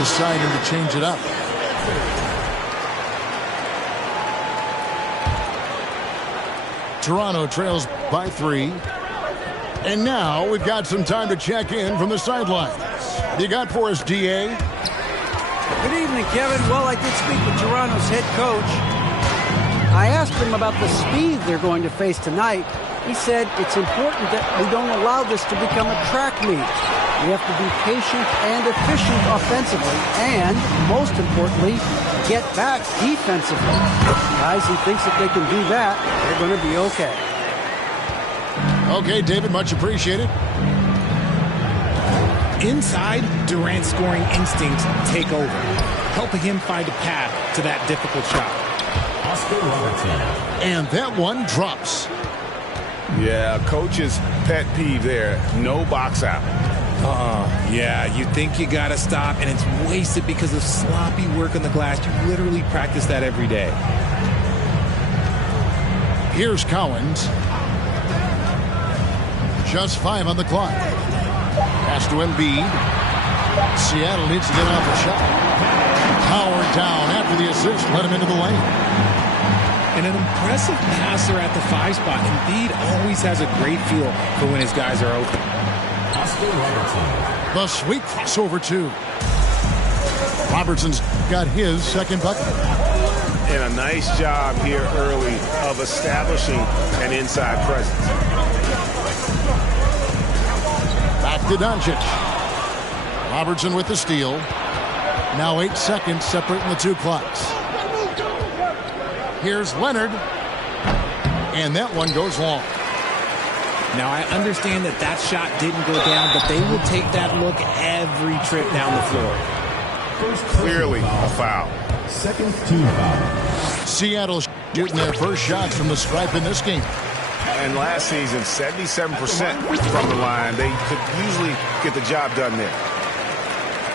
deciding to change it up. Toronto trails by 3. And now we've got some time to check in from the sidelines. You got for us, D.A.? Good evening, Kevin. Well, I did speak with Toronto's head coach. I asked him about the speed they're going to face tonight. He said it's important that we don't allow this to become a track meet. We have to be patient and efficient offensively, and most importantly, get back defensively. Guys, he thinks if they can do that, they're going to be okay. Okay, David, much appreciated. Inside, Durant's scoring instincts take over, helping him find a path to that difficult shot. And that one drops. Yeah, coach's pet peeve there. No box out. Yeah, you think you got to stop, and it's wasted because of sloppy work on the glass. You literally practice that every day. Here's Cowens. Just 5 on the clock. Pass to Embiid. Seattle needs to get off a shot. Howard down after the assist. Let him into the lane. And an impressive passer at the 5 spot. Embiid always has a great feel for when his guys are open. The sweet crossover, too. Robertson's got his second bucket. And a nice job here early of establishing an inside presence. Back to Doncic. Robertson with the steal. Now 8 seconds separating the 2 clocks. Here's Leonard. And that one goes long. Now, I understand that that shot didn't go down, but they will take that look every trip down the floor. Clearly a foul. Second team foul. Seattle shooting their first shots from the stripe in this game. And last season, 77% from the line. They could usually get the job done there.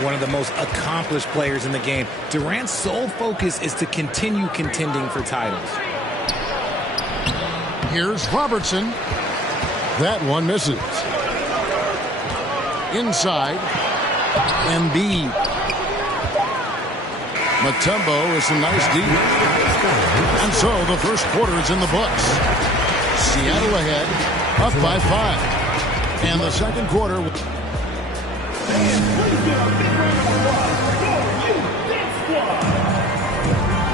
One of the most accomplished players in the game. Durant's sole focus is to continue contending for titles. Here's Robertson. That one misses. Inside. Embiid. Mutombo is a nice D. And so the first quarter is in the books. Seattle ahead, up by 5. And the second quarter.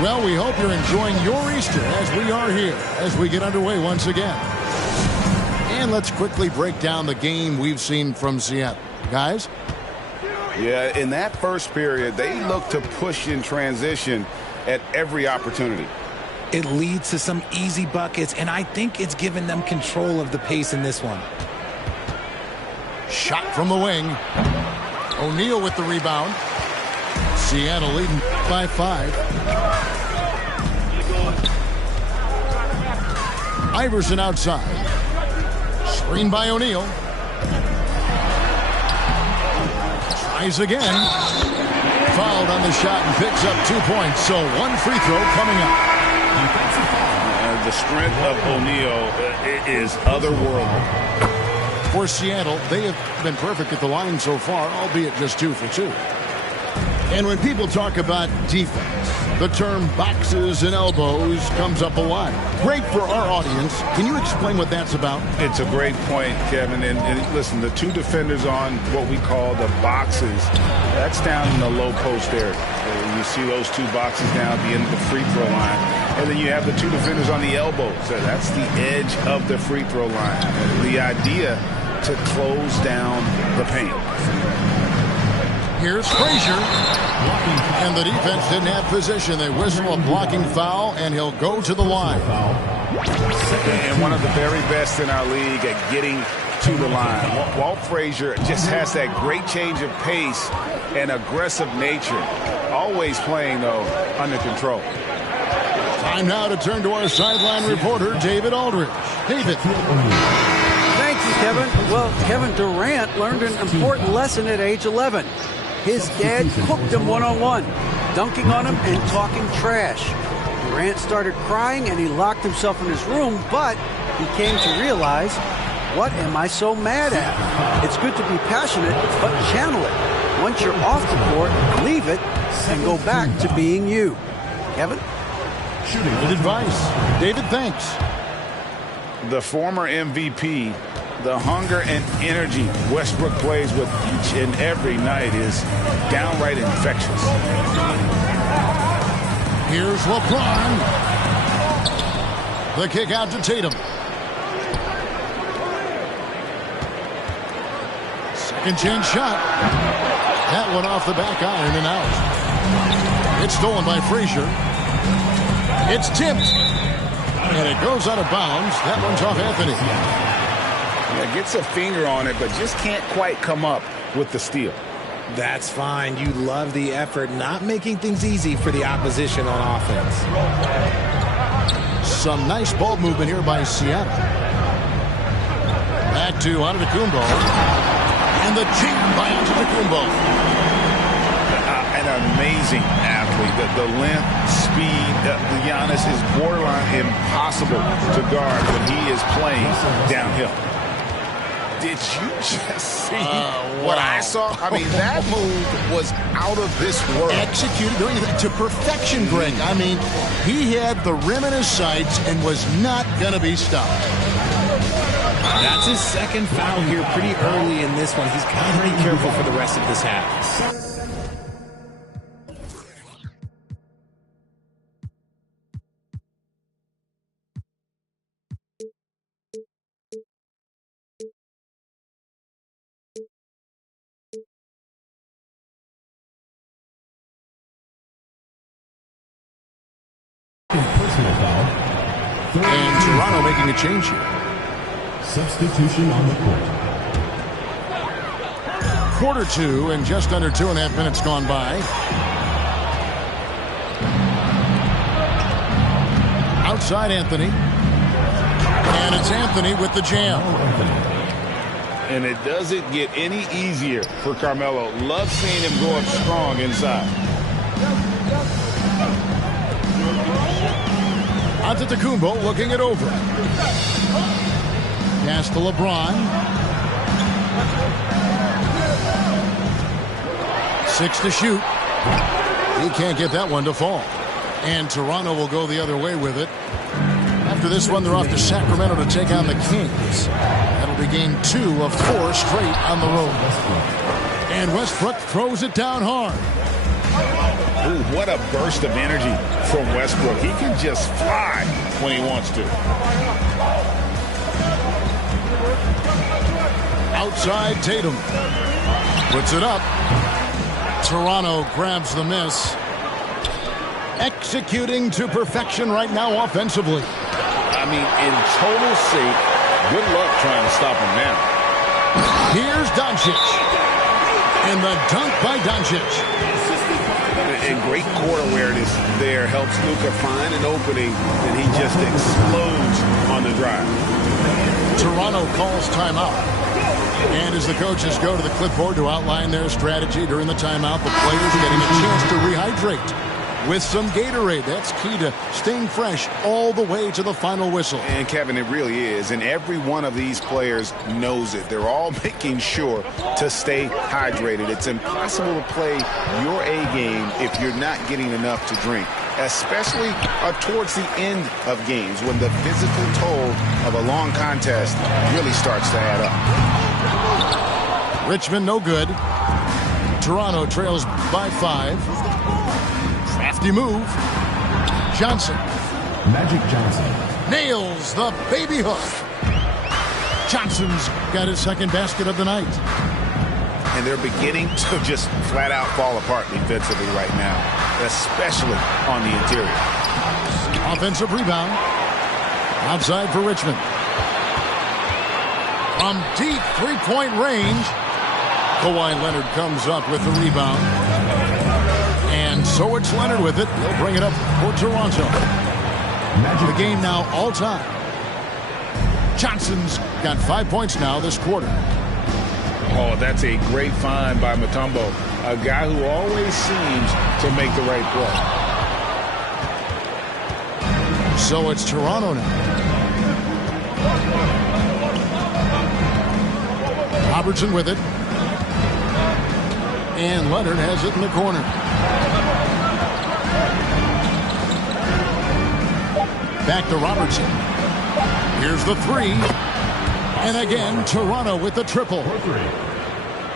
Well, we hope you're enjoying your Easter as we are here as we get underway once again. And let's quickly break down the game we've seen from Seattle. Guys? Yeah, in that first period, they looked to push in transition at every opportunity. It leads to some easy buckets, and I think it's given them control of the pace in this one. Shot from the wing. O'Neal with the rebound. Seattle leading by 5. Iverson outside. Screen by O'Neal. Tries again. Fouled on the shot and picks up 2 points. So 1 free throw coming up. The strength of O'Neal is otherworldly. For Seattle, they have been perfect at the line so far, albeit just 2 for 2. And when people talk about defense, the term boxes and elbows comes up a lot. Great for our audience. Can you explain what that's about? It's a great point, Kevin. And listen, the 2 defenders on what we call the boxes, that's down in the low post area. You see those 2 boxes down at the end of the free throw line. And then you have the 2 defenders on the elbows. So that's the edge of the free throw line. And the idea to close down the paint. Here's Frazier. And the defense didn't have position. They whistle a blocking foul, and he'll go to the line. And one of the very best in our league at getting to the line. Walt Frazier just has that great change of pace and aggressive nature. Always playing, though, under control. Time now to turn to our sideline reporter, David Aldridge. David. Thank you, Kevin. Well, Kevin Durant learned an important lesson at age 11. His dad cooked him one-on-one, dunking on him and talking trash. Durant started crying and he locked himself in his room, but he came to realize What am I so mad at? It's good to be passionate, but channel it. Once you're off the court, leave it and go back to being you. Kevin? Good advice. David, thanks. The former MVP, the hunger and energy Westbrook plays with each and every night is downright infectious. Here's LeBron. The kick out to Tatum. Second chance shot. That one off the back iron and out. It's stolen by Frazier. It's tipped. And it goes out of bounds. That one's off Anthony. Yeah, gets a finger on it, but just can't quite come up with the steal. That's fine. You love the effort, not making things easy for the opposition on offense. Some nice ball movement here by Seattle. Back to Antetokounmpo. And the jam by Antetokounmpo. An amazing athlete. The length, speed, Giannis is borderline impossible to guard when he is playing downhill. Did you just see what I saw? I mean, that move was out of this world. Executed, doing it to perfection, Greg. I mean, he had the rim in his sights and was not going to be stopped. That's his second foul here pretty early in this one. He's got to be careful for the rest of this half. Personal foul. And Toronto making a change here. Substitution on the court. Quarter two and just under 2.5 minutes gone by. Outside Anthony. And it's Anthony with the jam. And it doesn't get any easier for Carmelo. Love seeing him go up strong inside. Antetokounmpo looking it over. Pass to LeBron. 6 to shoot. He can't get that one to fall. And Toronto will go the other way with it. After this one, they're off to Sacramento to take on the Kings. That'll be game 2 of 4 straight on the road. And Westbrook throws it down hard. Ooh, what a burst of energy from Westbrook. He can just fly when he wants to. Outside Tatum. Puts it up. Toronto grabs the miss. Executing to perfection right now offensively. I mean, in total sync. Good luck trying to stop him now. Here's Doncic. And the dunk by Doncic. And great court awareness there helps Luka find an opening, and he just explodes on the drive. Toronto calls timeout. And as the coaches go to the clipboard to outline their strategy during the timeout, the players getting a chance to rehydrate with some Gatorade. That's key to staying fresh all the way to the final whistle. And Kevin, it really is. And every one of these players knows it. They're all making sure to stay hydrated. It's impossible to play your A game if you're not getting enough to drink, especially towards the end of games when the physical toll of a long contest really starts to add up. Richmond no good. Toronto trails by 5. Crafty move. Johnson. Magic Johnson. Nails the baby hook. Johnson's got his second basket of the night. And they're beginning to just flat out fall apart defensively right now, especially on the interior. Offensive rebound. Outside for Richmond. From deep three-point range, Kawhi Leonard comes up with the rebound. And so it's Leonard with it. He'll bring it up for Toronto. The game now all time. Johnson's got 5 points now this quarter. Oh, that's a great find by Mutombo, a guy who always seems to make the right play. So it's Toronto now. Robertson with it. And Leonard has it in the corner. Back to Robertson. Here's the three. And again, Toronto with the triple.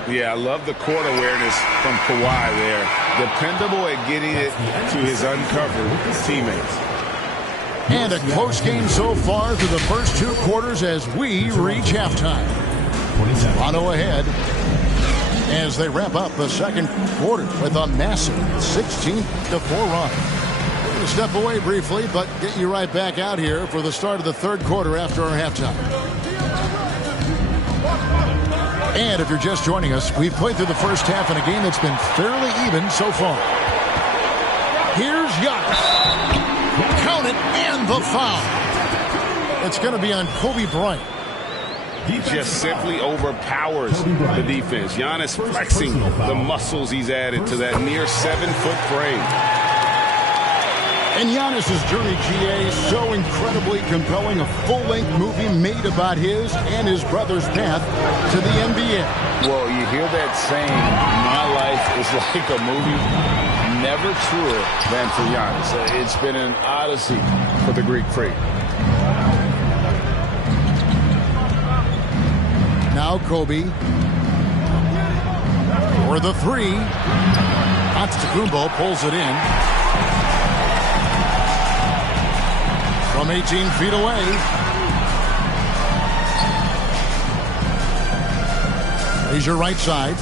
Yeah, I love the court awareness from Kawhi there. Dependable at getting it to his uncovered teammates. And a close game so far through the first 2 quarters as we reach halftime. Toronto ahead as they wrap up the second quarter with a massive 16-4 run. We're going to step away briefly, but get you right back out here for the start of the third quarter after our halftime. And if you're just joining us, we've played through the first half in a game that's been fairly even so far. Here's Giannis. Count it, and the foul. It's going to be on Kobe Bryant. He just simply overpowers the defense. Giannis flexing the muscles he's added to that near 7-foot frame. And Giannis's journey, GA, so incredibly compelling. A full-length movie made about his and his brother's path to the NBA. Well, you hear that saying, my life is like a movie. Never truer than for Giannis. It's been an odyssey for the Greek freak. Now Kobe. For the three. Antetokounmpo pulls it in. From 18 feet away. Here's your right side.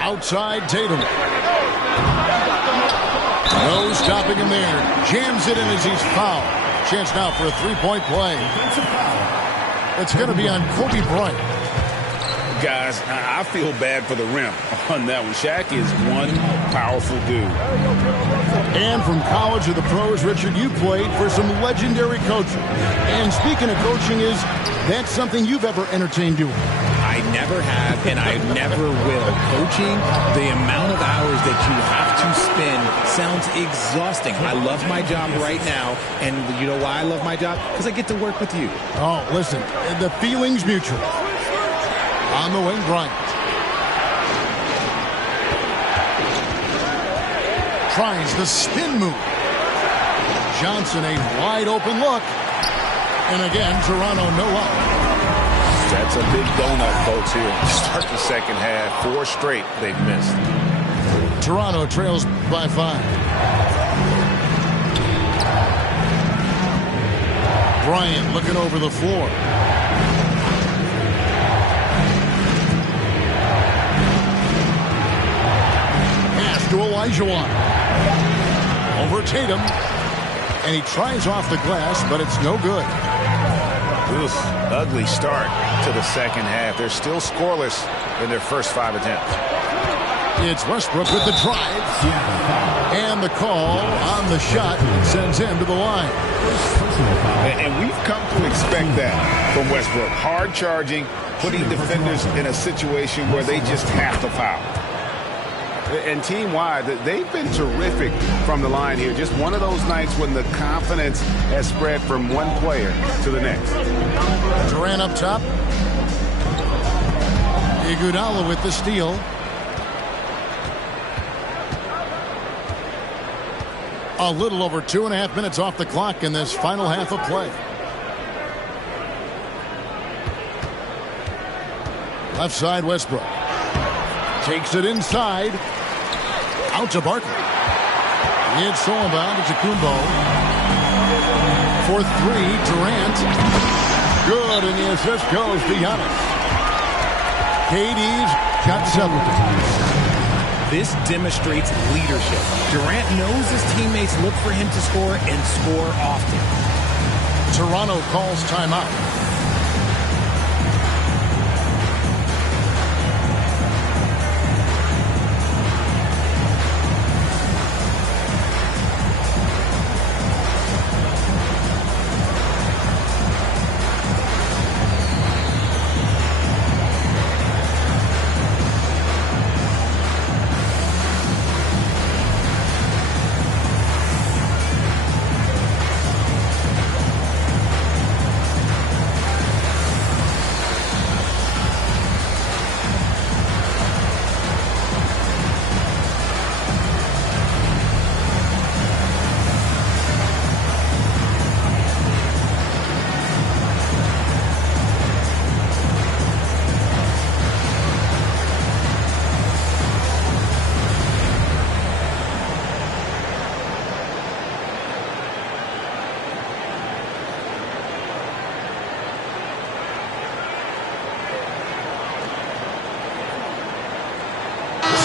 Outside Tatum. No stopping him there. Jams it in as he's fouled. Chance now for a three-point play. It's going to be on Kobe Bryant. Guys, I feel bad for the rim on that one. Shaq is one powerful dude. And from college to the pros, Richard, you played for some legendary coaching. And speaking of coaching, is that something you've ever entertained doing? I never have, and I never will. Coaching, the amount of hours that you have to spend sounds exhausting. I love my job right now, and you know why I love my job? Because I get to work with you. Oh, listen, the feeling's mutual. On the wing, Bryant. Tries the spin move. Johnson, a wide open look. And again, Toronto no up. That's a big donut, folks, here. Start the second half. 4 straight they've missed. Toronto trails by 5. Bryant looking over the floor. Pass to Olajuwon. Over Tatum. And he tries off the glass, but it's no good. Oof, ugly start to the second half. They're still scoreless in their first 5 attempts. It's Westbrook with the drive. And the call on the shot sends him to the line. And we've come to expect that from Westbrook. Hard charging, putting defenders in a situation where they just have to foul. And team-wide, they've been terrific from the line here. Just one of those nights when the confidence has spread from one player to the next. Durant up top. Iguodala with the steal. A little over 2.5 minutes off the clock in this final half of play. Left side, Westbrook. Takes it inside. Out to Barkley. It's Solomon to Kumbo. For 3, Durant. Good, and the assist goes to Giannis. KD's got 7. This demonstrates leadership. Durant knows his teammates look for him to score and score often. Toronto calls timeout.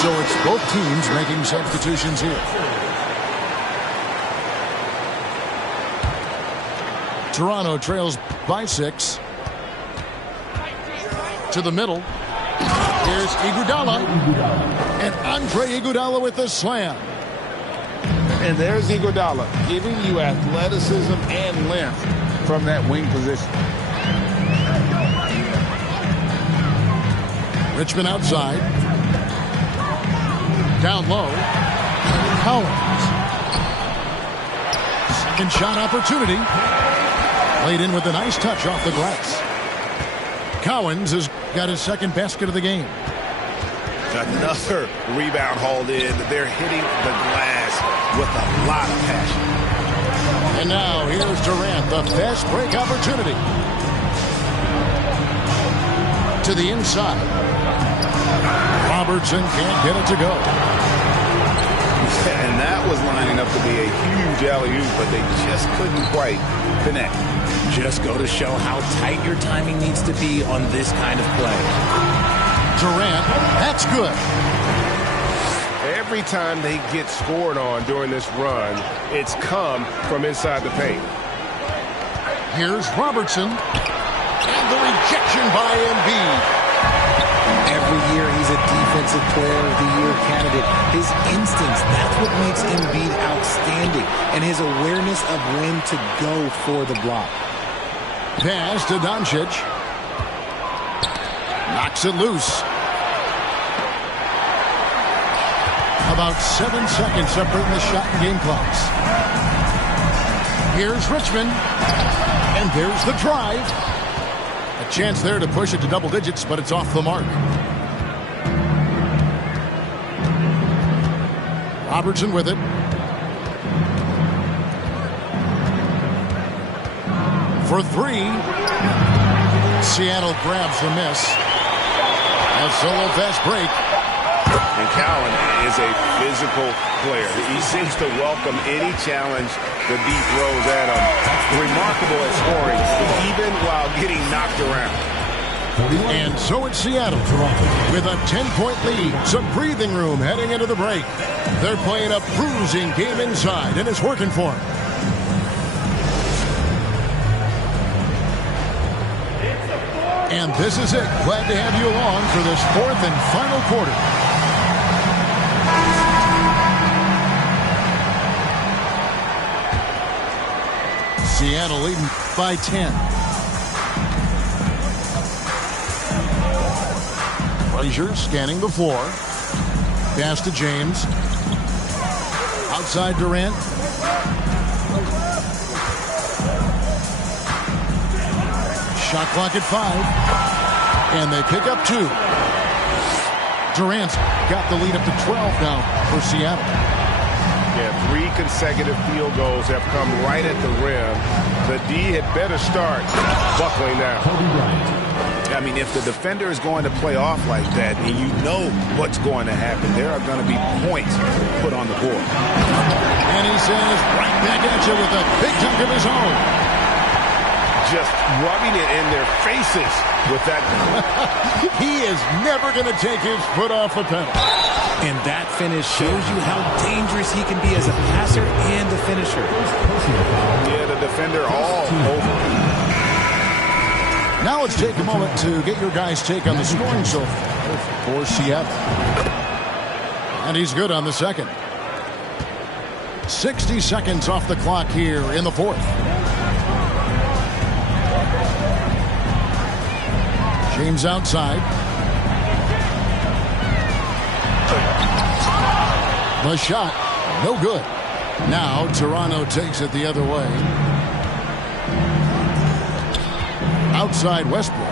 So it's both teams making substitutions here. Toronto trails by 6. To the middle. Here's Iguodala. And Andre Iguodala with the slam. And there's Iguodala, giving you athleticism and length from that wing position. Richmond outside. Down low. Cowens. Second shot opportunity. Laid in with a nice touch off the glass. Cowens has got his second basket of the game. Another rebound hauled in. They're hitting the glass with a lot of passion. And now here's Durant, the fast break opportunity. To the inside. Robertson can't get it to go. And that was lining up to be a huge alley-oop, but they just couldn't quite connect. Just go to show how tight your timing needs to be on this kind of play. Durant, that's good. Every time they get scored on during this run, it's come from inside the paint. Here's Robertson. And the rejection by Embiid. Every year he's a Defensive Player of the Year candidate. His instincts, that's what makes Embiid outstanding. And his awareness of when to go for the block. Pass to Doncic. Knocks it loose. About 7 seconds separating the shot and game clocks. Here's Richmond. And there's the drive. A chance there to push it to double digits, but it's off the mark. Robertson with it. For 3. Seattle grabs the miss. A solo fast break. And Cowan is a physical player. He seems to welcome any challenge the D throws at him. Remarkable at scoring, even while getting knocked around. And so it's Seattle with a 10-point lead. Some breathing room heading into the break. They're playing a bruising game inside, and it's working for them. And this is it. Glad to have you along for this 4th and final quarter. Seattle leading by 10. Frazier scanning the floor. Pass to James. Outside Durant. Shot clock at 5. And they pick up 2. Durant's got the lead up to 12 now for Seattle. Yeah, 3 consecutive field goals have come right at the rim. The D had better start buckling down. I mean, if the defender is going to play off like that, and you know what's going to happen, there are going to be points put on the board. And he says right back at you with a big chunk of his own. Just rubbing it in their faces with that. He is never going to take his foot off the pedal. And that finish shows you how dangerous he can be as a passer and a finisher. Yeah, the defender all over. Now let's take a moment to get your guys' take on the scoring so far for Seattle. And he's good on the second. 60 seconds off the clock here in the 4th. James outside. The shot, no good. Now Toronto takes it the other way. Outside Westbrook.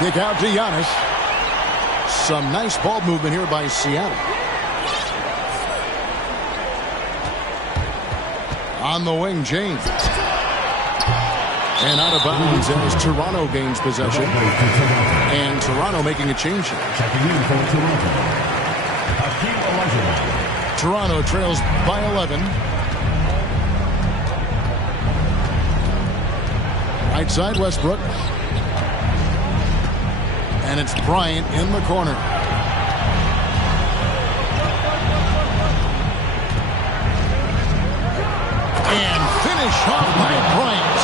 Kick out to Giannis. Some nice ball movement here by Seattle. On the wing, James. And out of bounds as Toronto gains possession. And Toronto making a change here. Checking in for Toronto, Hakeem Olajuwon. Toronto trails by 11. Right side, Westbrook. And it's Bryant in the corner. And finish off by Bryant.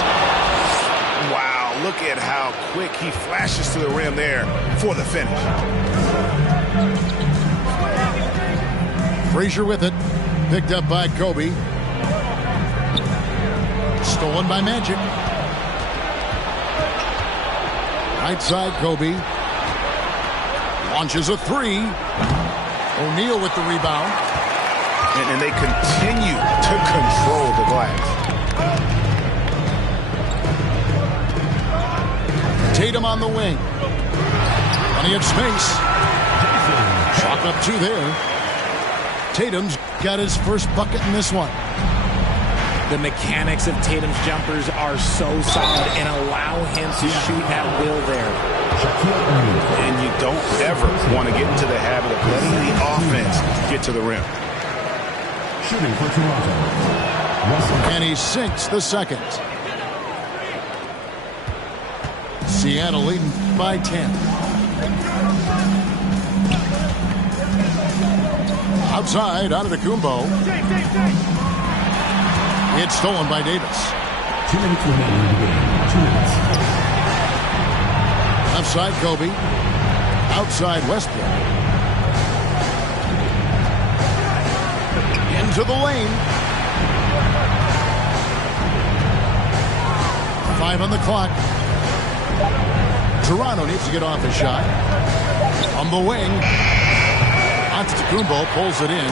Wow, look at how quick he flashes to the rim there for the finish. Frazier with it. Picked up by Kobe. Stolen by Magic. Right side, Kobe. Launches a three. O'Neal with the rebound. And they continue to control the glass. Tatum on the wing. Plenty of space. Chalk up two there. Tatum's got his first bucket in this one. The mechanics of Tatum's jumpers are so solid and allow him to shoot at will there. And you don't ever want to get into the habit of letting the offense get to the rim. Shooting for Toronto. And he sinks the second. Seattle leading by 10. Outside, Antetokounmpo. It's stolen by Davis. 2 minutes remaining in the game. 2 minutes. Left side, Kobe. Outside, Westbrook. Into the lane. 5 on the clock. Toronto needs to get off a shot. On the wing. Antetokounmpo pulls it in.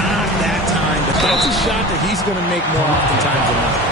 Not that time, but that's a shot that he's going to make more oftentimes than not.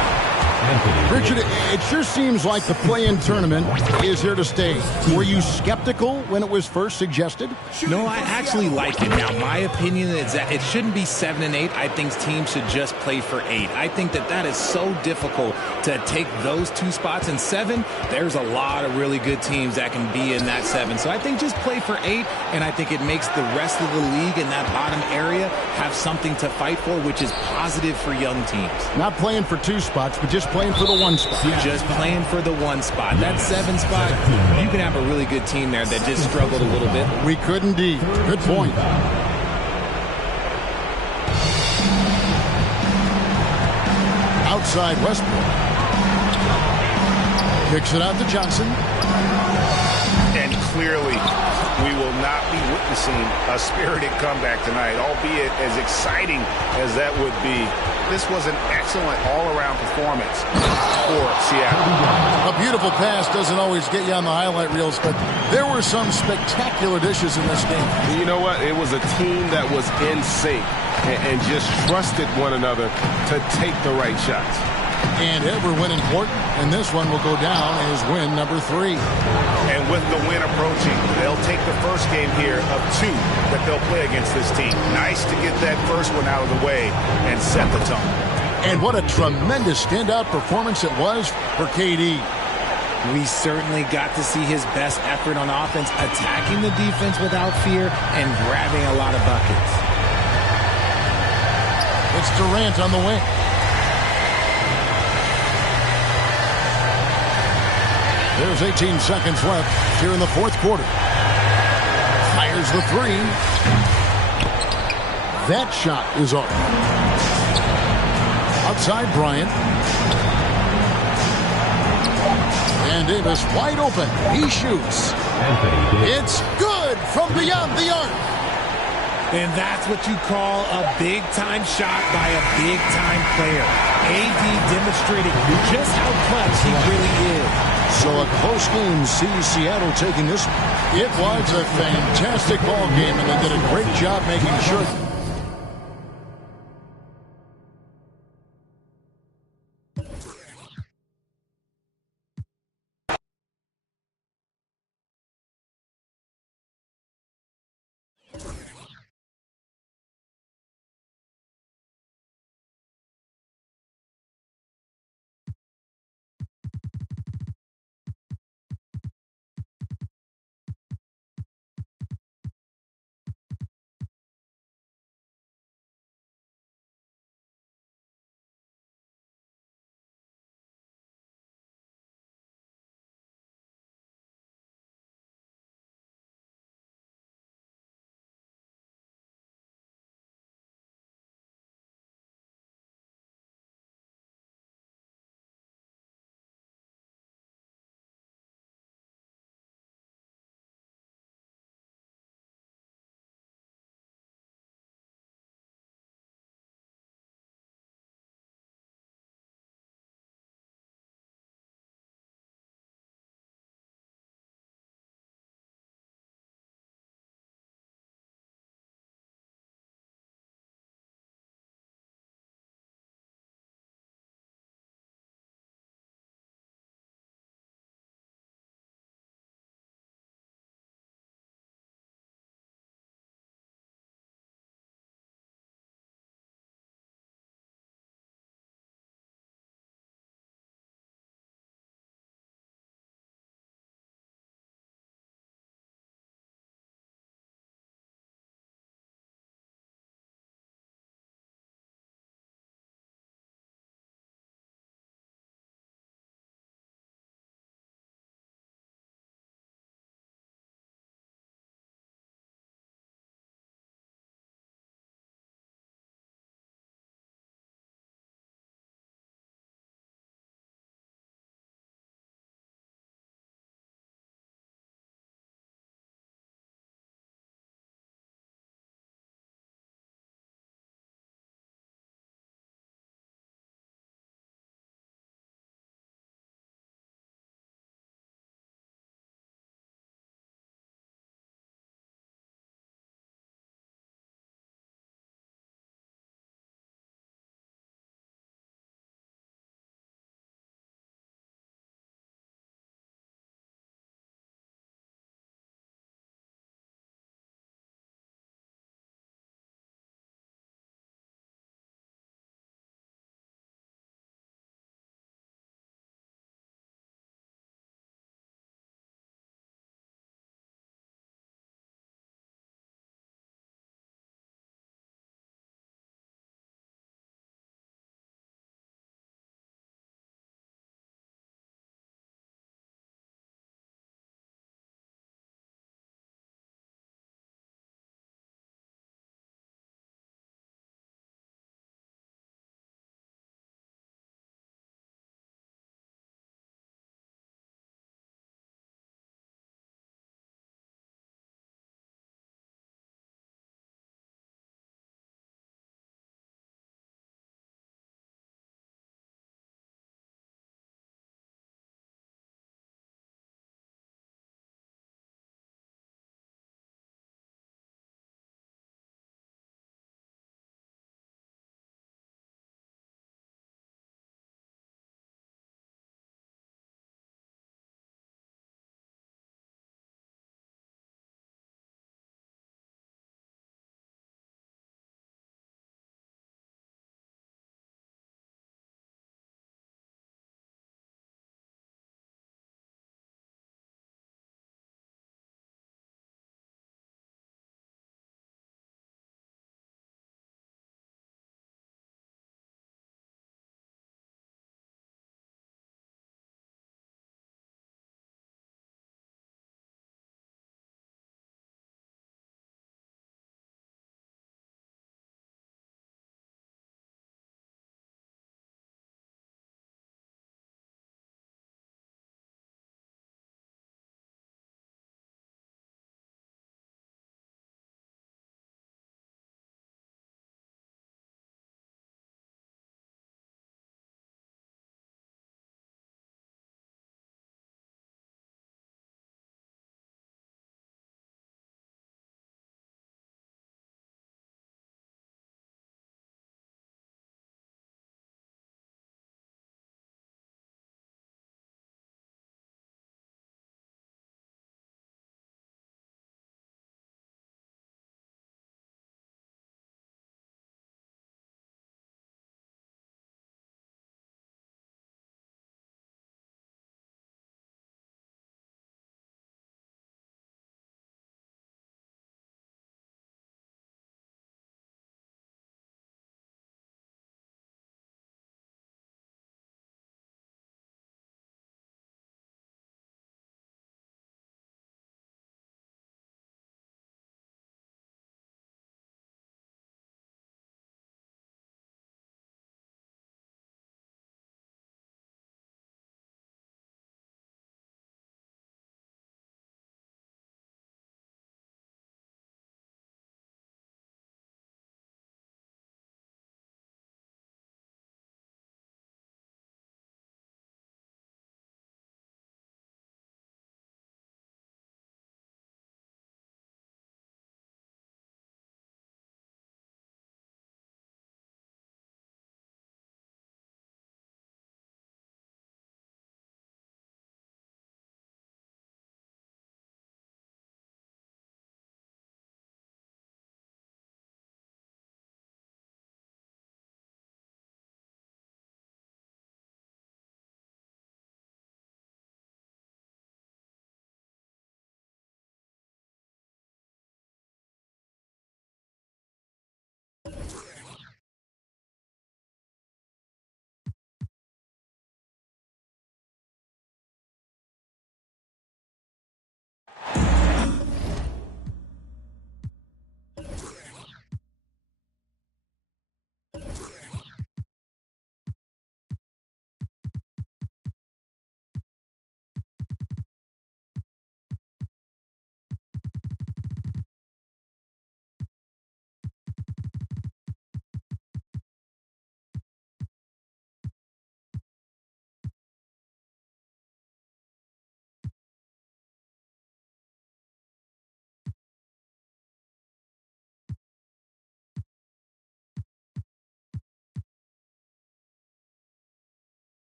Richard, it sure seems like the play-in tournament is here to stay. Were you skeptical when it was first suggested? No, I actually like it. Now, my opinion is that it shouldn't be 7 and 8. I think teams should just play for 8. I think that is so difficult to take those 2 spots. In 7, there's a lot of really good teams that can be in that 7. So I think just play for 8, and I think it makes the rest of the league in that bottom area have something to fight for, which is positive for young teams. Not playing for 2 spots, but just playing for the 1 spot. Just playing for the 1 spot. That 7 spot, you can have a really good team there that just struggled a little bit. We could indeed. Good point. Outside Westbrook. Kicks it out to Johnson. And clearly, we will not be witnessing a spirited comeback tonight, albeit as exciting as that would be. This was an excellent all-around performance for Seattle. A beautiful pass doesn't always get you on the highlight reels, but there were some spectacular dishes in this game. You know what? It was a team that was in sync and just trusted one another to take the right shots. And every win important, and this one will go down as win number 3. And with the win approaching, they'll take the first game here of 2 that they'll play against this team. Nice to get that first one out of the way and set the tone. And what a tremendous standout performance it was for KD. We certainly got to see his best effort on offense, attacking the defense without fear and grabbing a lot of buckets. It's Durant on the wing. There's 18 seconds left here in the 4th quarter. Fires the 3. That shot is off. Outside Bryant. And Davis wide open. He shoots. It's good from beyond the arc. And that's what you call a big-time shot by a big-time player. AD demonstrating just how clutch he really is. So a close game sees Seattle taking this one. It was a fantastic ball game, and they did a great job making sure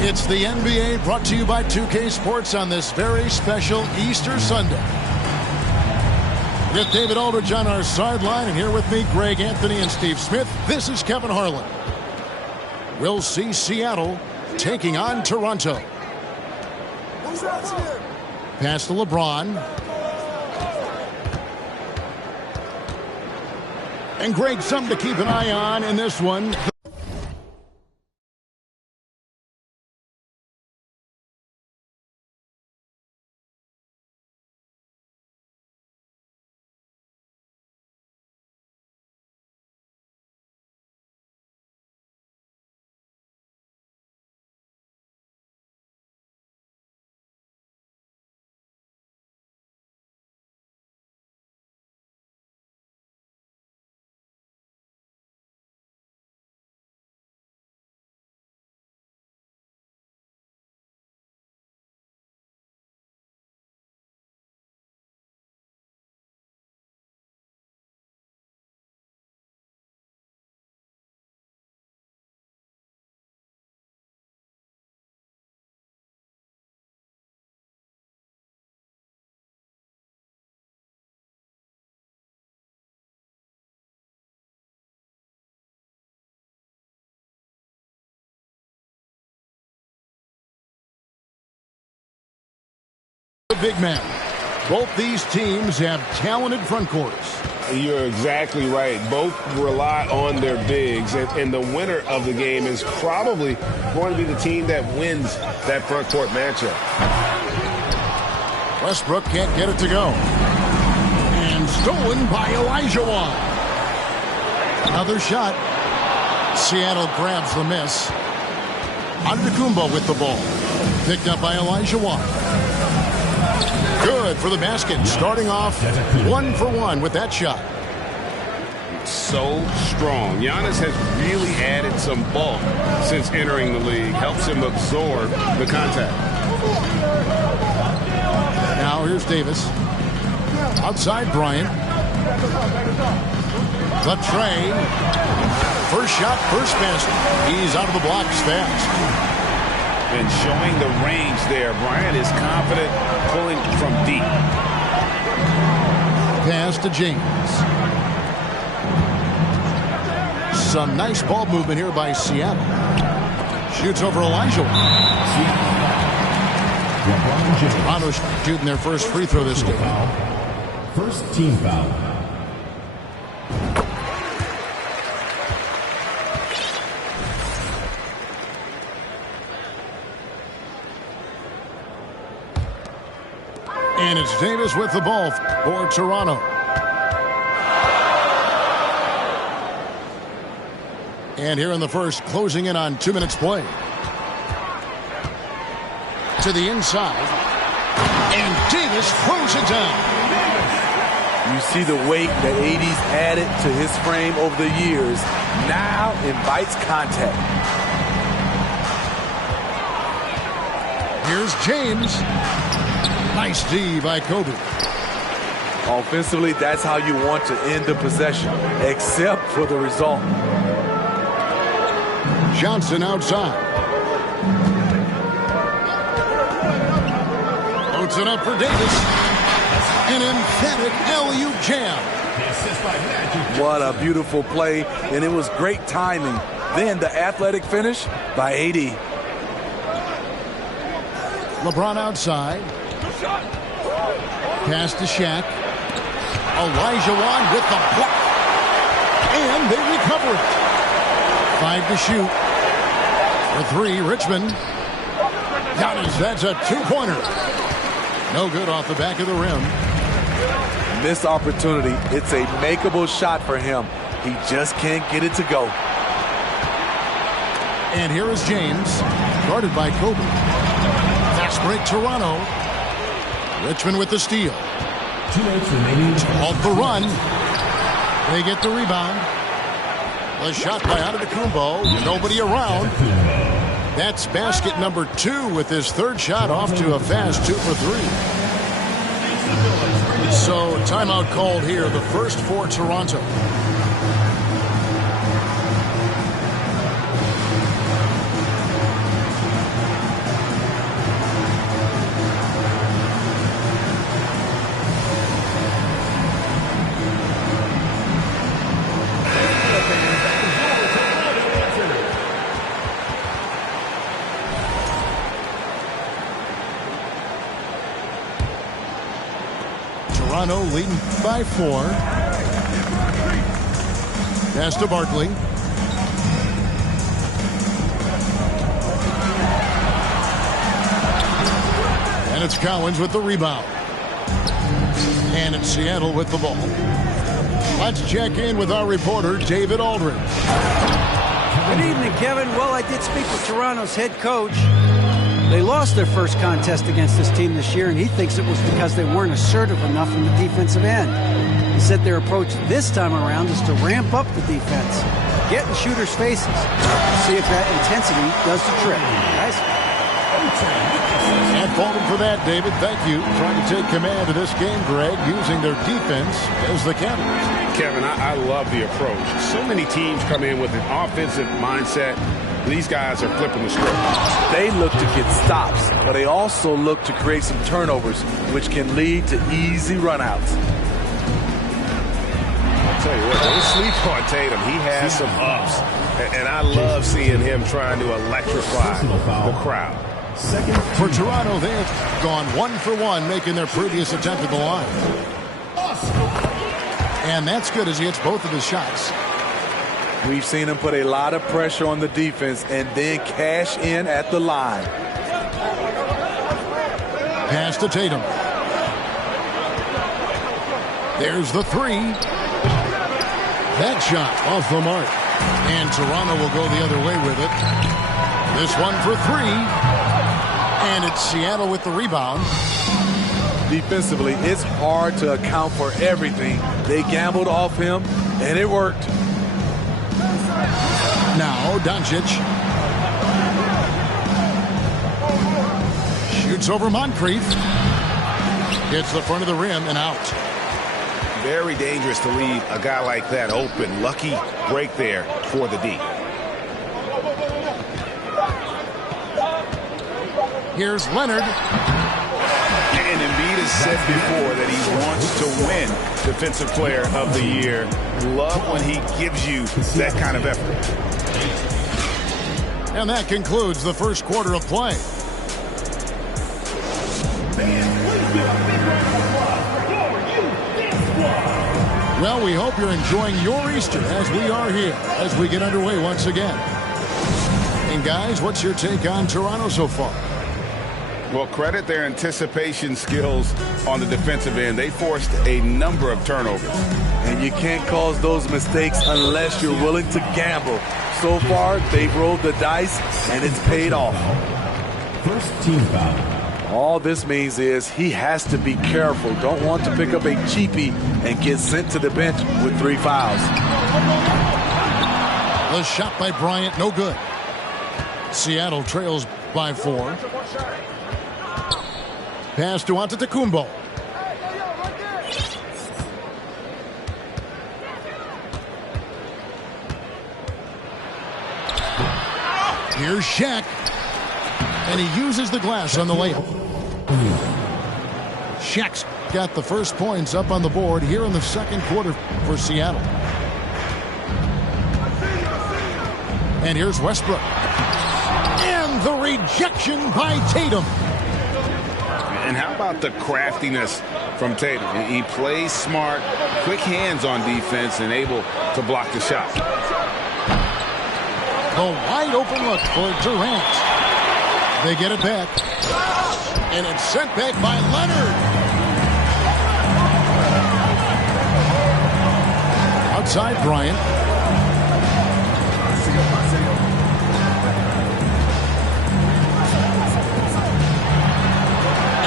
It's the NBA brought to you by 2K Sports on this very special Easter Sunday. With David Aldridge on our sideline, and here with me, Greg Anthony and Steve Smith. This is Kevin Harlan. We'll see Seattle taking on Toronto. Pass to LeBron. And Greg, something to keep an eye on in this one. The big man. Both these teams have talented front courts. You're exactly right. Both rely on their bigs, and the winner of the game is probably going to be the team that wins that front court matchup. Westbrook can't get it to go. And stolen by Elijah Wan. Another shot. Seattle grabs the miss. Antetokounmpo with the ball. Picked up by Elijah Wan. Good for the basket. Starting off 1 for 1 with that shot. So strong. Giannis has really added some bulk since entering the league. Helps him absorb the contact. Now here's Davis. Outside Bryant. The tray. First shot, first basket. He's out of the blocks fast. And showing the range there. Bryant is confident pulling from deep. Pass to James. Some nice ball movement here by Seattle. Shoots over Elijah. Toronto shooting their first free throw this game. First team foul. And it's Davis with the ball for Toronto. And here in the first, closing in on 2 minutes play. To the inside. And Davis throws it down. You see the weight that AD's added to his frame over the years. Now invites contact. Here's James. Nice D by Kobe. Offensively, that's how you want to end the possession, except for the result. Johnson outside. Loads it up for Davis. An emphatic alley-oop jam. What a beautiful play, and it was great timing. Then the athletic finish by AD. LeBron outside. Pass to Shaq. Elijah Wan with the block. And they recover it. 5 to shoot. For 3, Richmond. Giannis, that's a 2-pointer. No good off the back of the rim. Missed opportunity. It's a makeable shot for him. He just can't get it to go. And here is James, guarded by Kobe. Fast break Toronto. Richmond with the steal. 2 minutes remaining. Off the run. They get the rebound. The shot by Antetokounmpo. Nobody around. That's basket number 2 with his third shot off to a fast 2 for 3. So timeout called here, the first for Toronto. Toronto leading by 4. Pass to Barkley. And it's Cowens with the rebound. And it's Seattle with the ball. Let's check in with our reporter, David Aldridge. Good evening, Kevin. Well, I did speak with Toronto's head coach. They lost their first contest against this team this year, and he thinks it was because they weren't assertive enough in the defensive end. He said their approach this time around is to ramp up the defense, get in shooters' faces, see if that intensity does the trick. Guys? Can't fault him for that, David. Thank you. Trying to take command of this game, Greg, using their defense as the catalyst. Kevin, I love the approach. So many teams come in with an offensive mindset. These guys are flipping the script. They look to get stops, but they also look to create some turnovers, which can lead to easy runouts. I'll tell you what, don't sleep on Tatum. He has some ups, and I love seeing him trying to electrify the crowd. For Toronto, they have gone 1 for 1, making their previous attempt at the line. And that's good as he hits both of his shots. We've seen him put a lot of pressure on the defense and then cash in at the line. Pass to Tatum. There's the 3. That shot off the mark. And Toronto will go the other way with it. This one for 3. And it's Seattle with the rebound. Defensively, it's hard to account for everything. They gambled off him, and it worked. Now Doncic shoots over Moncrief. Hits the front of the rim and out. Very dangerous to leave a guy like that open. Lucky break there for the D. Here's Leonard. And Embiid has said before that he wants to win Defensive Player of the Year. Love when he gives you that kind of effort. And that concludes the first quarter of play. Well, we hope you're enjoying your Easter as we are here as we get underway once again. And guys, what's your take on Toronto so far? Well, credit their anticipation skills on the defensive end. They forced a number of turnovers. And you can't cause those mistakes unless you're willing to gamble. So far, they've rolled the dice, and it's paid off. First team foul. All this means is he has to be careful. Don't want to pick up a cheapie and get sent to the bench with 3 fouls. The shot by Bryant, no good. Seattle trails by 4. Pass to Antetokounmpo. Here's Shaq. And he uses the glass on the layup. Shaq's got the first points up on the board here in the second quarter for Seattle. And here's Westbrook. And the rejection by Tatum. And how about the craftiness from Tatum? He plays smart, quick hands on defense, and able to block the shot. The wide open look for Durant. They get it back. And it's sent back by Leonard. Outside Bryant.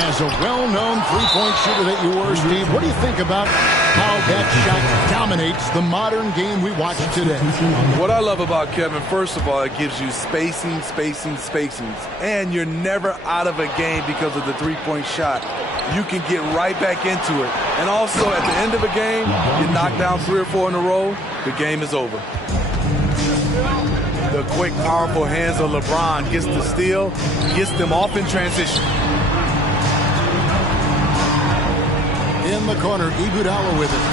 As a well-known three-point shooter that you were, Steve, what do you think about how that shot dominates the modern game we watch today? What I love about Kevin, first of all, it gives you spacing. And you're never out of a game because of the three-point shot. You can get right back into it. And also, at the end of a game, you knock down 3 or 4 in a row, the game is over. The quick, powerful hands of LeBron gets the steal, gets them off in transition. In the corner, Iguodala with it.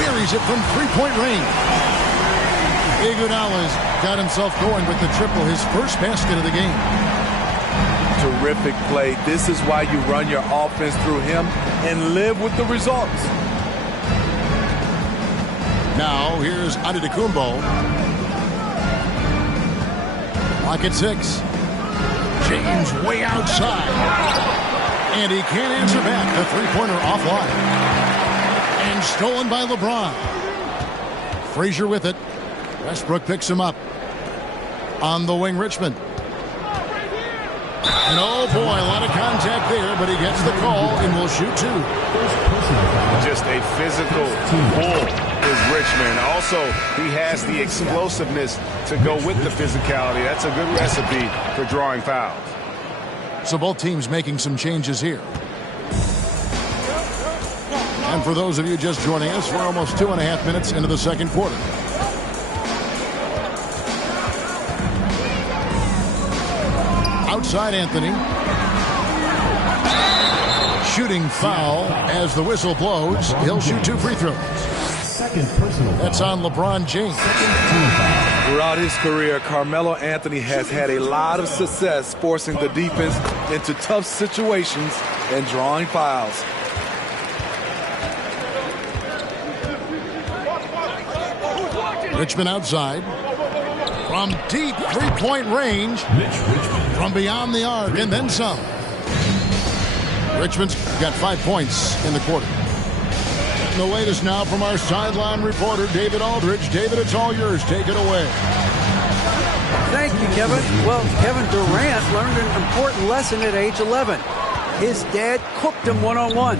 Buries it from three-point range. Iguodala's got himself going with the triple, his first basket of the game. terrific play. This is why you run your offense through him and live with the results. Now, here's Antetokounmpo. Lock at 6. James way outside. And he can't answer back. The three-pointer offline. And stolen by LeBron. Frazier with it. Westbrook picks him up. On the wing, Richmond. And oh boy, a lot of contact there, but he gets the call and will shoot 2. Just a physical bull is Richmond. Also, he has the explosiveness to go with the physicality. That's a good recipe for drawing fouls. So both teams making some changes here. And for those of you just joining us, we're almost 2.5 minutes into the second quarter. Outside Anthony. Shooting foul as the whistle blows. He'll shoot 2 free throws. Second personal foul. That's on LeBron James. Throughout his career, Carmelo Anthony has had a lot of success forcing the defense into tough situations and drawing fouls. Richmond outside. From deep three-point range. From beyond the arc and then some. Richmond's got 5 points in the quarter. And the latest now from our sideline reporter, David Aldridge. David, it's all yours. Take it away. Thank you, Kevin. Well, Kevin Durant learned an important lesson at age 11. His dad cooked him one-on-one,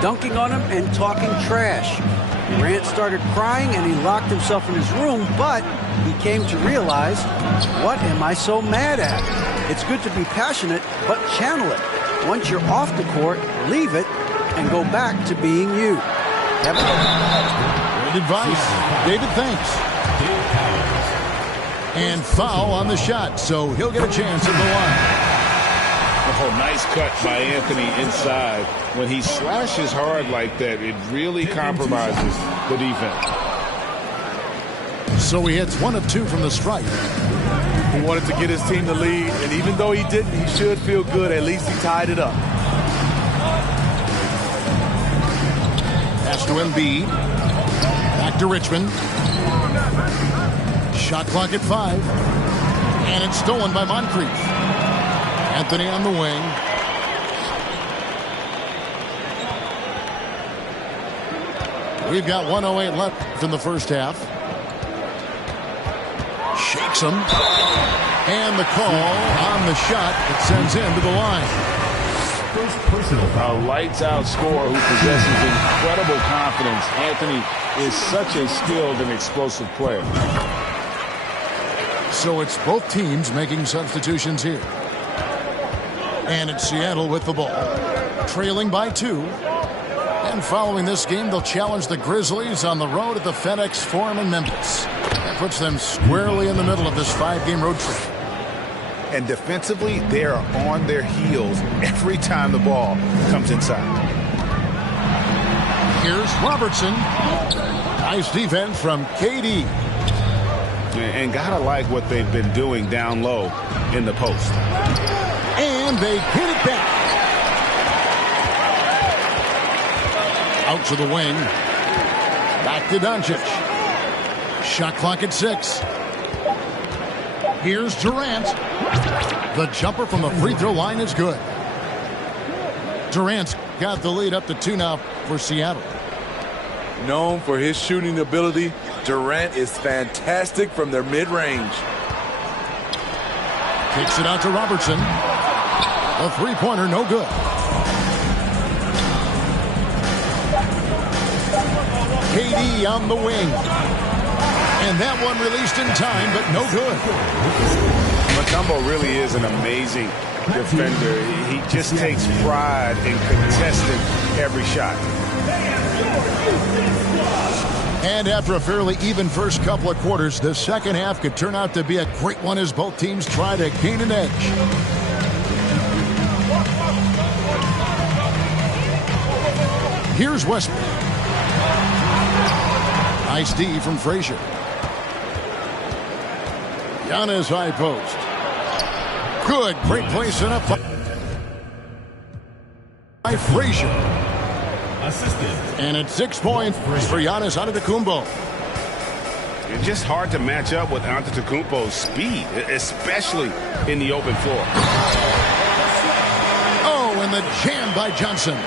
dunking on him and talking trash. Durant started crying and he locked himself in his room, but he came to realize, what am I so mad at? It's good to be passionate, but channel it. Once you're off the court, leave it and go back to being you. Kevin? Great advice. David, thanks. And foul on the shot, so he'll get a chance at the line. Oh, nice cut by Anthony inside. When he slashes hard like that, it really compromises the defense. So he hits 1 of 2 from the stripe. He wanted to get his team the lead, and even though he didn't, he should feel good. At least he tied it up. Pass to Embiid. Back to Richmond. Shot clock at 5. And it's stolen by Moncrief. Anthony on the wing. We've got 1:08 left in the first half. Shakes him. And the call on the shot that sends him to the line. First personal foul. A lights-out scorer who possesses incredible confidence. Anthony is such a skilled and explosive player. So it's both teams making substitutions here. And it's Seattle with the ball. Trailing by 2. And following this game, they'll challenge the Grizzlies on the road at the FedEx Forum in Memphis. That puts them squarely in the middle of this 5-game road trip. And defensively, they are on their heels every time the ball comes inside. Here's Robertson. Nice defense from KD. And gotta like what they've been doing down low in the post. And they hit it back. Out to the wing. Back to Doncic. Shot clock at 6. Here's Durant. The jumper from the free throw line is good. Durant's got the lead up to 2 now for Seattle. Known for his shooting ability, Durant is fantastic from their mid-range. Kicks it out to Robertson. A three-pointer, no good. KD on the wing. And that one released in time, but no good. Mutombo really is an amazing defender. He just takes pride in contesting every shot. And after a fairly even first couple of quarters, the second half could turn out to be a great one as both teams try to gain an edge. Here's Westbrook. Nice D from Frazier. Giannis high post. Good, great play set up. by Frazier. Assisted. And it's 6 points for Giannis Antetokounmpo. It's just hard to match up with Antetokounmpo's speed, especially in the open floor. Oh, and the jam by Johnson.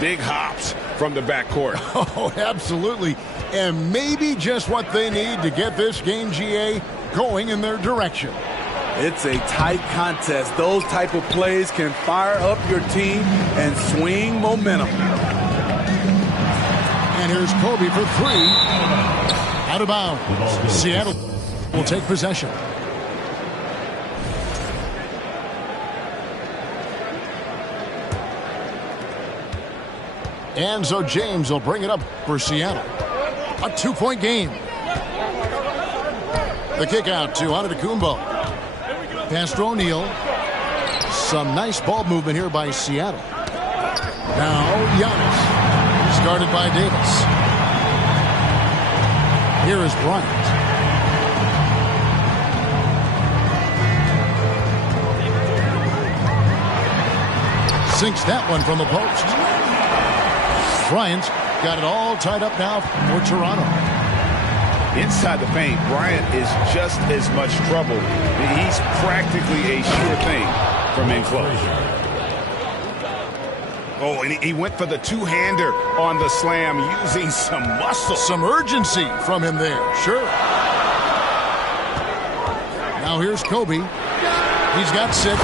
Big hops from the backcourt. Oh, absolutely. And maybe just what they need to get this game, GA, going in their direction. It's a tight contest. Those type of plays can fire up your team and swing momentum. And here's Kobe for 3. Out of bounds. Seattle will take possession. And so James will bring it up for Seattle. A 2-point game. The kick out to Antetokounmpo. Pass to O'Neal. Some nice ball movement here by Seattle. Now Giannis. He's guarded by Davis. Here is Bryant. Sinks that one from the post. Bryant's got it all tied up now for Toronto. Inside the paint, Bryant is just as much trouble. He's practically a sure thing from in close. Oh, and he went for the two-hander on the slam, using some muscle. Some urgency from him there, sure. Now here's Kobe. He's got 6.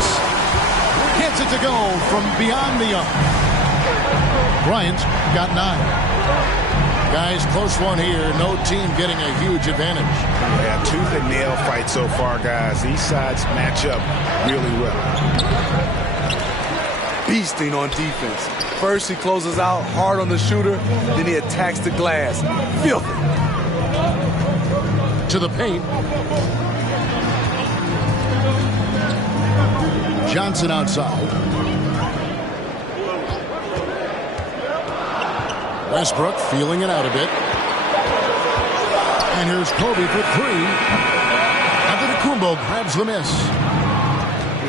Gets it to go from beyond the arc. Bryant's got 9. Guys, close one here. No team getting a huge advantage. Yeah, tooth and nail fight so far, guys. These sides match up really well. Beasting on defense. First he closes out hard on the shooter, then he attacks the glass. Filthy. To the paint. Johnson outside. Westbrook feeling it out a bit. And here's Kobe for 3. Antetokounmpo grabs the miss.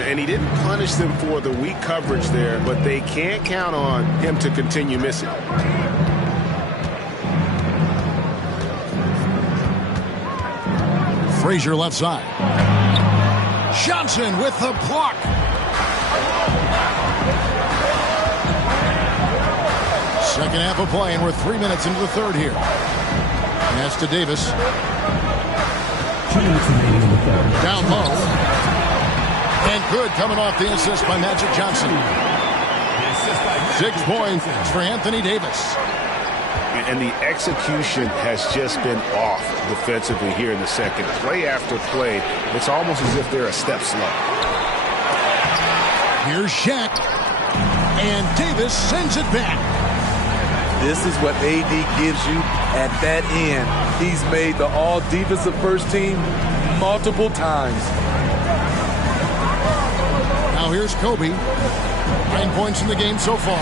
And he didn't punish them for the weak coverage there, but they can't count on him to continue missing. Frazier left side. Johnson with the block. Second half of play, and we're 3 minutes into the third here. Pass to Davis. 2 minutes remaining in the third. Down low. And good coming off the assist by Magic Johnson. 6 points for Anthony Davis. And the execution has just been off defensively here in the second. Play after play, it's almost as if they're a step slow. Here's Shaq. And Davis sends it back. This is what AD gives you at that end. He's made the all-defensive first team multiple times. Now here's Kobe. 9 points in the game so far.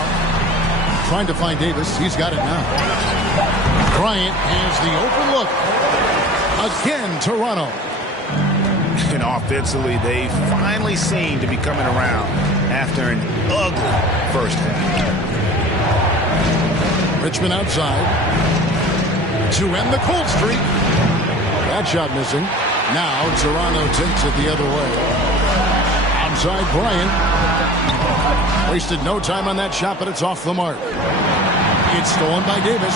Trying to find Davis. He's got it now. Bryant has the open look. Again, Toronto. And offensively, they finally seem to be coming around after an ugly first half. Richmond outside to end the cold streak. That shot missing. Now Toronto takes it the other way. Outside Bryant. Wasted no time on that shot, but it's off the mark. It's stolen by Davis.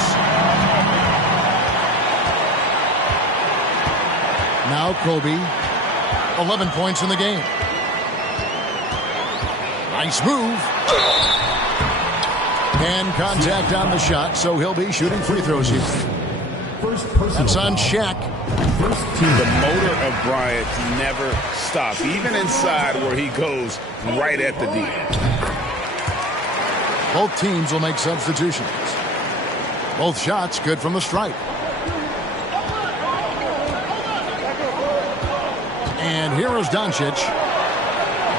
Now Kobe. 11 points in the game. Nice move. And contact on the shot, so he'll be shooting free throws here. That's on Shaq. The motor of Bryant never stops, even inside where he goes right at the D. Both teams will make substitutions. Both shots good from the stripe. And here is Doncic.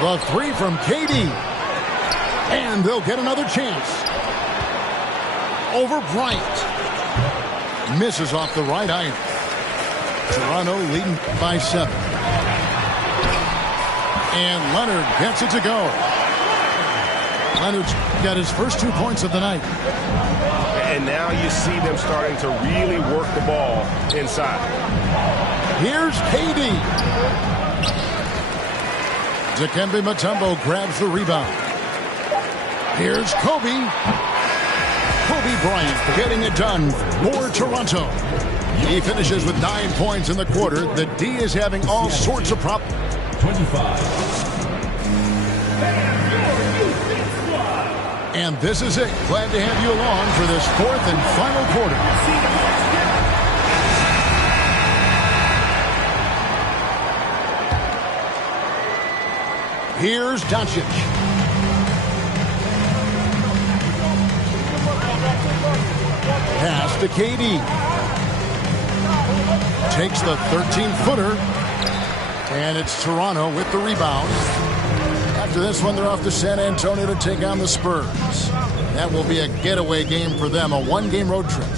The 3 from KD. And they'll get another chance. Over Bryant. Misses off the right iron. Toronto leading by 7. And Leonard gets it to go. Leonard's got his first 2 points of the night. And now you see them starting to really work the ball inside. Here's KD. Dikembe Mutombo grabs the rebound. Here's Kobe. Kobe Bryant getting it done for Toronto. He finishes with 9 points in the quarter. The D is having all sorts of problems. 25. And this is it. Glad to have you along for this 4th and final quarter. Here's Doncic. Pass to KD. Takes the 13-footer. And it's Toronto with the rebound. After this one, they're off to San Antonio to take on the Spurs. That will be a getaway game for them, a 1-game road trip.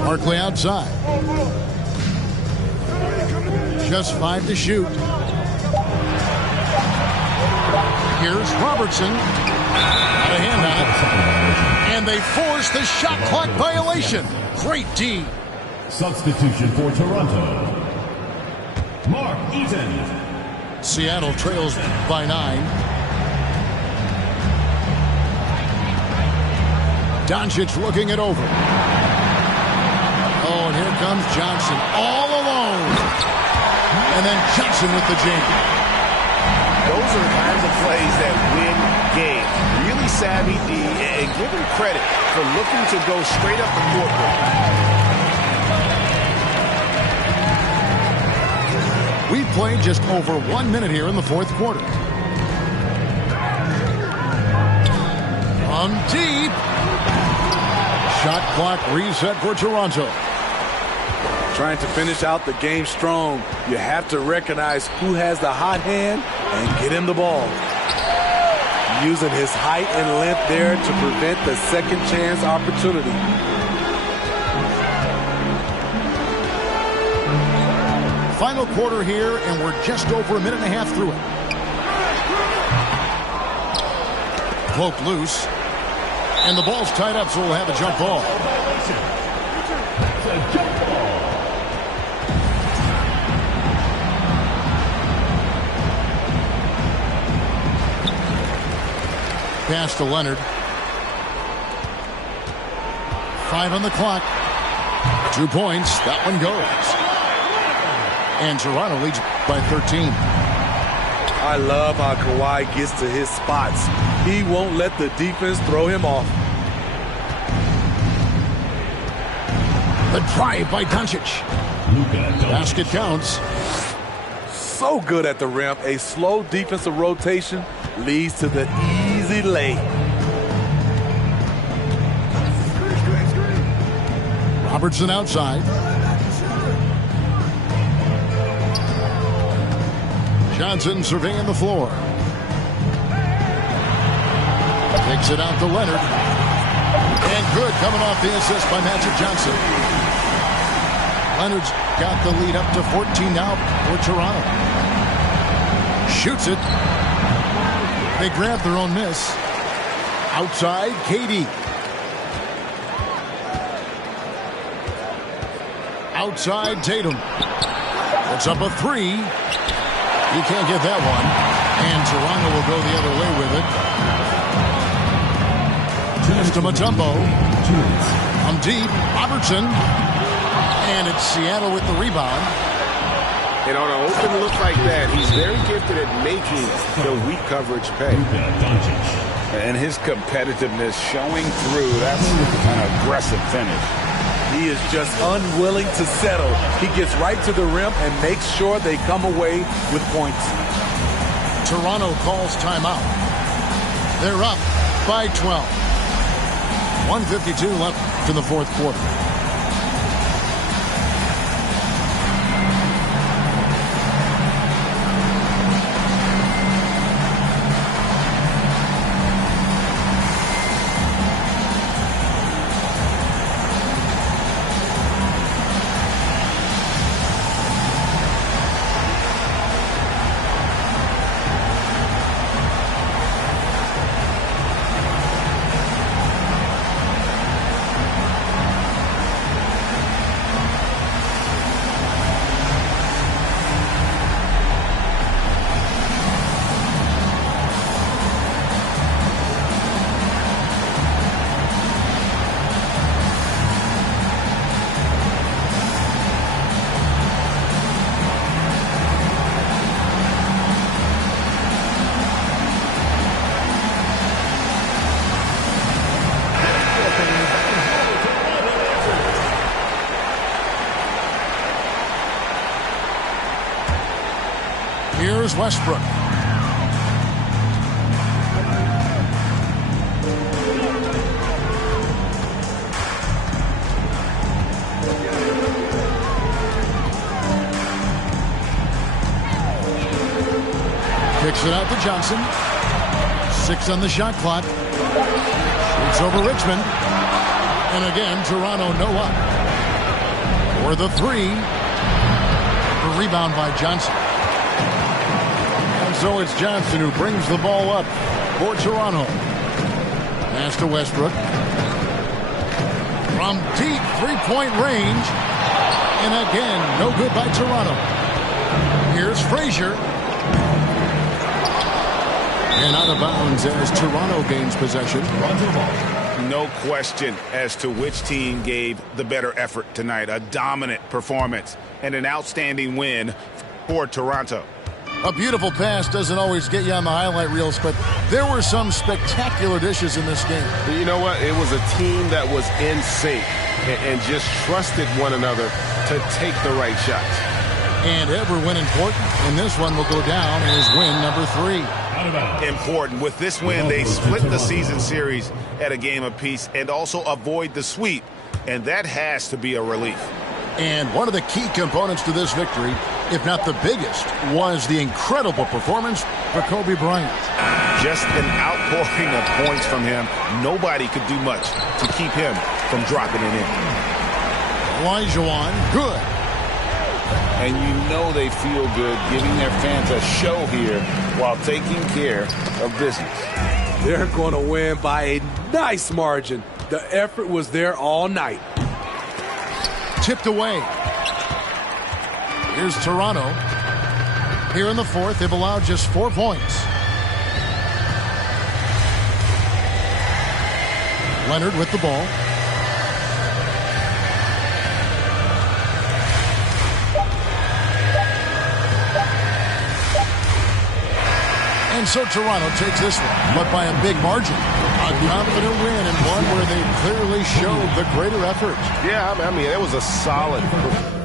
Barkley outside. Just 5 to shoot. Here's Robertson. Got a hand on it. And they force the shot clock violation. Great D. Substitution for Toronto. Mark Eaton. Seattle trails by 9. Doncic looking it over. Oh, and here comes Johnson all alone. And then Johnson with the jam. Those are the kinds of plays that win games. Really savvy D, and give him credit for looking to go straight up the court with. We've played just over 1 minute here in the 4th quarter. From deep. Shot clock reset for Toronto. Trying to finish out the game strong, you have to recognize who has the hot hand and get him the ball. Using his height and length there to prevent the second chance opportunity. Final quarter here, and we're just over a minute and a half through it. Cloak loose. And the ball's tied up, so we'll have a jump ball. Pass to Leonard. 5 on the clock. 2 points. That one goes. And Toronto leads by 13. I love how Kawhi gets to his spots. He won't let the defense throw him off. The drive by Doncic. Basket counts. So good at the rim. A slow defensive rotation leads to the easy lay. Robertson outside. Johnson surveying the floor. Takes it out to Leonard. And good coming off the assist by Magic Johnson. Leonard's got the lead up to 14 now for Toronto. Shoots it. They grab their own miss. Outside, KD. Outside, Tatum. Puts up a 3. He can't get that one. And Toronto will go the other way with it. Pass to Mutombo. From deep, Robertson. And it's Seattle with the rebound. And on an open look like that, he's very gifted at making the weak coverage pay. And his competitiveness showing through. That's an aggressive finish. He is just unwilling to settle. He gets right to the rim and makes sure they come away with points. Toronto calls timeout. They're up by 12. 1:52 left in the 4th quarter. Here's Westbrook. Kicks it out to Johnson. 6 on the shot clock. Shoots over Richmond. And again, Toronto no up. For the 3. The rebound by Johnson. And so it's Johnson who brings the ball up for Toronto. Pass to Westbrook. From deep three-point range. And again, no good by Toronto. Here's Frazier. And out of bounds as Toronto gains possession. No question as to which team gave the better effort tonight. A dominant performance and an outstanding win for Toronto. A beautiful pass doesn't always get you on the highlight reels, but there were some spectacular dishes in this game. You know what? It was a team that was in sync and just trusted one another to take the right shots. And every win important, and this one will go down as win number 3. Important. With this win, they split the season series at a game apiece and also avoid the sweep, and that has to be a relief. And one of the key components to this victory, if not the biggest, was the incredible performance for Kobe Bryant. Just an outpouring of points from him. Nobody could do much to keep him from dropping it in. Olajuwon, good. And you know they feel good giving their fans a show here while taking care of business. They're going to win by a nice margin. The effort was there all night. Tipped away. Here's Toronto. Here in the 4th, they've allowed just 4 points. Leonard with the ball. And so Toronto takes this one, but by a big margin. A confident win and one where they clearly showed the greater effort. Yeah, I mean, it was a solid performance.